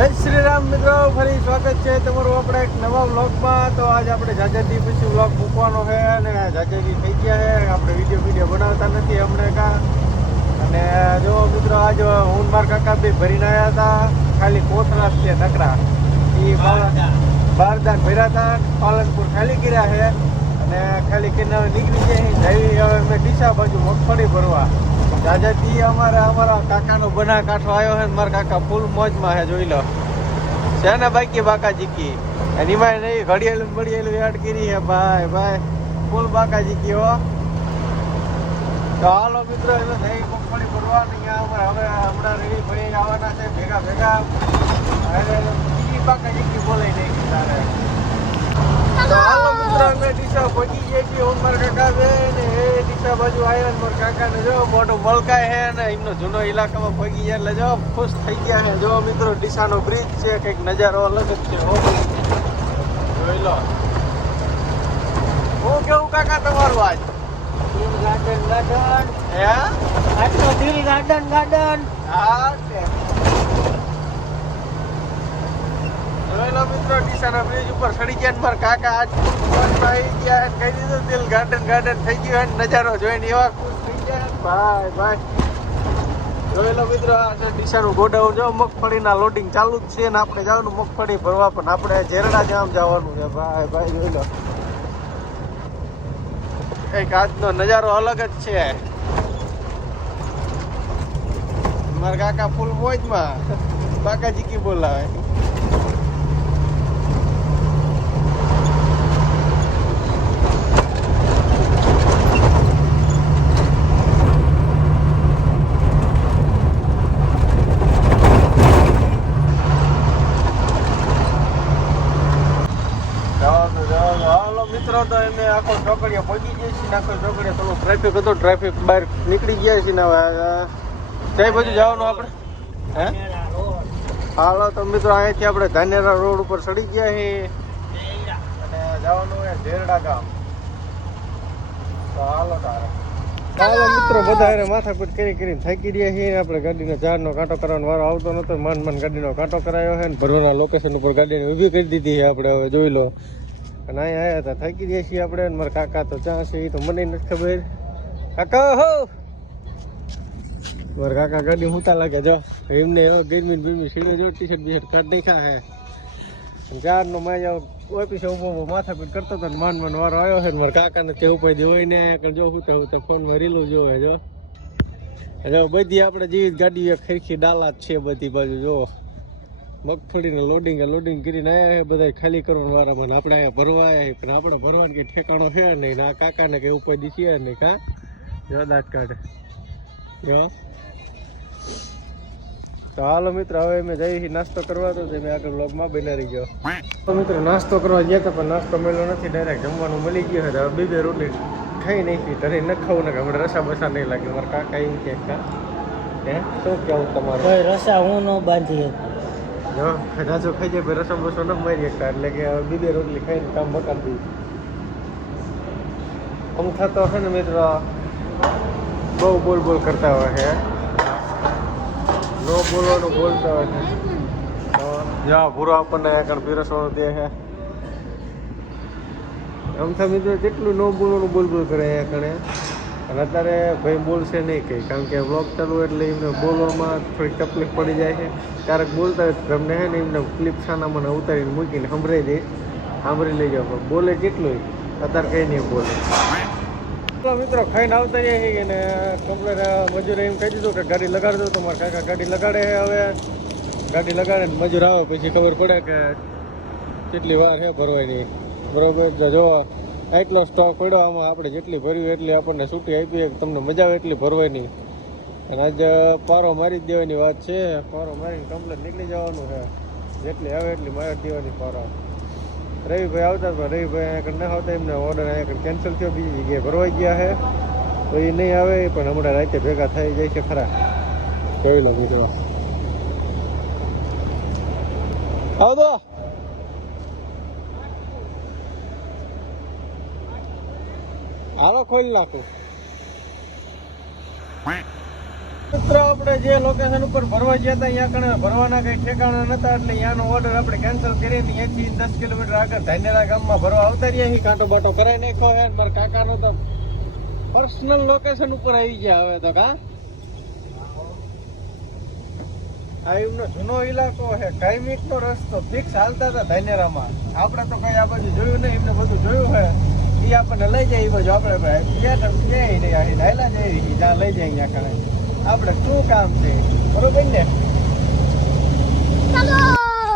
જય શ્રી રામ મિત્રો, ફરી સ્વાગત છે તમારું આપણે એક નવા વ્લોગમાં. તો આજે આપણે જાજાજી પછી વ્લોગ મૂકવાનો છે અને જાજાજી થઈ ગયા છે. આપણે વિડીયો બનાવતા નથી હમણાં અને જો મિત્રો આજ હું મારા કાકા બી ભરીને આવ્યા હતા. ખાલી કોથળા છે નકરા એ બારદાન ભર્યા હતા. પાલનપુર ખાલી કર્યા છે અને ખાલી કરીને નીકળી જાય જઈ. હવે અમે ડીસા બાજુ મગફળી ભરવા જાજાજી અમારા કાકાનો બના કાંઠો આવ્યો છે. મારા કાકા ફૂલ મોજમાં છે, જોઈ લો છે ને બાકી બાકાજીકી એનીમાં નહીં ઘડિયેલું બડિયેલું એડ કરી છે ભાઈ ફૂલ બાકાજીકી હો. તો હાલો મિત્રો હવે જઈ મગફળી ભરવાની હવે હમણાં રેડી ભરી આવવાના છે ભેગા બીજી બાકાજીકી બોલાઈ નહીં તારે. તો હાલો મિત્રો અમે ડીસા પહોંચી જઈએ છીએ. હું મારા કાકા છે ને એ ડીસા બાજુ આવ્યા. મારા કાકાને જો મોટું મલકાય છે ને એમનો જૂનો ઇલાકામાં પહોંચી ગયા એટલે જો ખુશ થઈ ગયા છે. જો મિત્રો ડીસાનો બ્રિજ છે, કંઈક નજારો અલગ જ છે. જોઈ લો. હું કેવું કાકા તમારું આજ ગાર્ડન હે આજનો દિલ ગાર્ડન હા જોયેલો મિત્રો ડીસાના બ્રિજ ઉપર ચડી ગયા. મારા કાકા આજ આવી ગયા કહી દીધું દિલ ગાર્ડન થઈ ગયું. નજારો જોઈને એવા ખુશ થઈ ગયા ભાઈ. જોયેલો મિત્રો આ છે ડીસાનું ગોડાઉન. જો મગફળીના લોડિંગ ચાલુ જ છે ને આપણે જવાનું મગફળી ભરવા, પણ આપણે ઝેરડા ગામ જવાનું છે ભાઈ. જોઈ લો કંઈક આજનો નજારો અલગ જ છે. મારા કાકા ફૂલ મોજમાં બાકાજી કી બોલાવે. મિત્રો તો અમે આખો ચોકડીએ પહોંચી જઈએ છીએ. આખો ચોકડીએ થોડું ટ્રાફિક હતો, ટ્રાફિક બહાર નીકળી ગયા છીએ ને હવે કઈ બાજુ જવાનું આપણે હે હાલો. તો મિત્રો અહીંયાથી આપણે ધાનેરા રોડ ઉપર ચડી ગયા છીએ અને જવાનું છે ઝેરડા ગામ. તો હાલો મિત્રો બધા માથાકૂટ કરીને થાકી રહ્યા છીએ. આપણે ગાડીનો ઝાડનો કાંટો કરવાનો વારો આવતો નતો. મન ગાડીનો કાંટો કરાયો છે ને ભરવાના લોકેશન ઉપર ગાડીને ઊભી કરી દીધી છે આપણે. હવે જોઈ લો અને અહીંયા આવ્યા હતા થાકી રહ્યા છીએ આપણે. મારા કાકા તો ક્યાં છે એ તો મને નથી ખબર. કાકા હો મારા કાકા ગાડી હુંતા લાગે. જો એમને હવે ગરમી સીડે જો ટી-શર્ટ બીશર્ટ કાઢ નાખ્યા હે. ચારનો માય ઓફિસે ઉભો માથાકૂટ કરતો હતો ને માન વારો આવ્યો છે. મારા કાકાને તે ઉપાય હોય ને જો હું તો ફોનમાં રીલું જોવે. જો બધી આપણે જેવી ગાડી ખરખી ડાલા જ છે બધી બાજુ. જો મગફળીને લોડિંગ કરીને આવ્યા બધા ખાલી કરવાના વારામાં. આપણે અહીંયા ભરવા આવ્યા પણ આપણે ભરવાનું કંઈ ઠેકાણો છે નહીં. આ કાકાને કંઈ ઉપાય દીધી નહીં કા જો દાંત કાઢે. જો તો હાલો મિત્રો હવે અમે જઈએ નાસ્તો કરવા. તો મેં આગળ વ્લોગમાં બનાવી ગયો. તો મિત્રો નાસ્તો કરવા ગયા હતા પણ નાસ્તો મળ્યો નથી. ડાયરેક્ટ જમવાનું મળી ગયું છે. હવે બે રોટલી ખાઈ નાખી. ઘરે ન ખાવું ને હમણાં રસા બસા નહીં લાગે. મારા કાકા એમ કે હે શું કેવું તમારું રસા હું ન બાંધી જો ખાજો ખાઈ જાય રસમ બસો ન મારી શકતા. એટલે કે બે રોટલી ખાઈને કામ બકાવી દીધું. અમુક થતો હશે ને મિત્રો બહુ બોલ કરતા હોય છે. નો બોલવાનું બોલતા હોય છે. જ્યાં ભૂરો આપણને આગળ પીરસવાનું દે છે. આમ થા મિત્રો જેટલું ન બોલવાનું બોલ કરે આગળ. અને અત્યારે ભાઈ બોલશે નહીં કંઈ, કારણ કે વ્લોગ ચાલુ એટલે એમને બોલવામાં થોડીક તકલીફ પડી જાય છે. ક્યારેક બોલતા હોય તમને હે ને એમને ક્લિપ છાનામાં ઉતારીને મૂકીને સાંભળી દે, સાંભળી લઈ જાઓ. પણ બોલે કેટલું અત્યારે કંઈ નહીં બોલે. મિત્રો ખાઈને આવતા જાય છે ને કમ્પ્લેટ મજૂરે એમ કહી દીધું કે ગાડી લગાડી દો. તો મારા કાકા ગાડી લગાડે છે. હવે ગાડી લગાડે ને મજૂર આવો પછી ખબર પડે કે કેટલી વાર છે ભરવાની. બરોબર જો એટલો સ્ટોક પડ્યો આમાં. આપણે જેટલી ભર્યું એટલી આપણને છૂટી આપી તમને મજા આવે એટલી ભરવાની. અને આજે પારો મારી જ દેવાની વાત છે. પારો મારીને કમ્પ્લેટ નીકળી જવાનું છે. જેટલી આવે એટલી મારી દેવાની પારો. રવિભાઈ આવતા તો રવિભાઈ અહીંયા ન આવતા. એમને ઓર્ડર અહીંયા કેન્સલ થયો, બીજી જગ્યાએ ભરવાઈ ગયા છે. તો એ નહીં આવે પણ હમણાં રાતે ભેગા થઈ જાય છે ખરા. જોઈ લો મિત્રો આવતો હાલો ખોલી નાખું. મિત્રો આપણે જે લોકેશન ઉપર ભરવા ગયા હતા અહીંયા કણે ભરવાના કઈ ઠેકાણા નતા એટલે અહીંયાનો ઓર્ડર આપણે કેન્સલ કરીને અહીંયાથી 10 કિલોમીટર આગળ ધાનેરા ગામમાં ભરવા આવતા રહ્યા છીએ. કાંટો બાટો કરાવી નાખ્યો છે. મારા કાકાનો તો પર્સનલ લોકેશન ઉપર આવી ગયા હવે તો કા આ એમનો જૂનો ઇલાકો છે. કાયમિક નો રસ્તો ફિક્સ હાલતા હતા ધાનેરામાં. આપણે તો કઈ આ બાજુ જોયું નહીં, એમને બધું જોયું છે. એ આપણને લઈ જાય એ બાજુ આપણે હાયલા જઈ જ્યાં લઈ જાય અહીંયા કણે આપણે શું કામ છે બરોબર ને.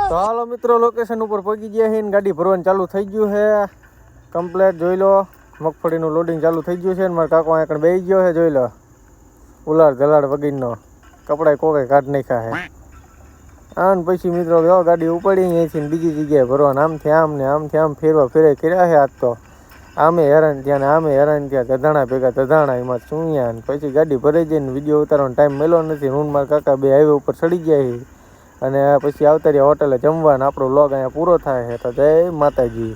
તો હાલો મિત્રો લોકેશન ઉપર પહોંચી ગયા છે. ગાડી ભરવાનું ચાલુ થઈ ગયું છે કમ્પ્લેટ. જોઈ લો મગફળીનું લોડિંગ ચાલુ થઈ ગયું છે. મારા કાકો અહીંયા બેસી ગયો છે. જોઈ લો ઉલાડ જલાડ વગીરનો કપડા કોકે કાઢ નાખ્યા છે. આને પછી મિત્રો ગાડી ઉપાડી અહીંયાથી બીજી જગ્યાએ ભરવાના આમથી આમ ને આમથી આમ ફેરવા ફેરાઈ કર્યા છે. આજ તો આમે હેરાન થયા ને આમે હેરાન થયા. ધધાણા ભેગા ધધાણા એમાં સુન્યા ને પછી ગાડી ભરાઈ જઈને વિડીયો ઉતારવાનો ટાઈમ મળ્યો નથી. હું મારા કાકા બે હાઈવે ઉપર ચડી ગયા છે અને પછી આવતા રહ્યા હોટલે જમવા. આપણો વ્લોગ અહીંયા પૂરો થાય છે. તો જય માતાજી.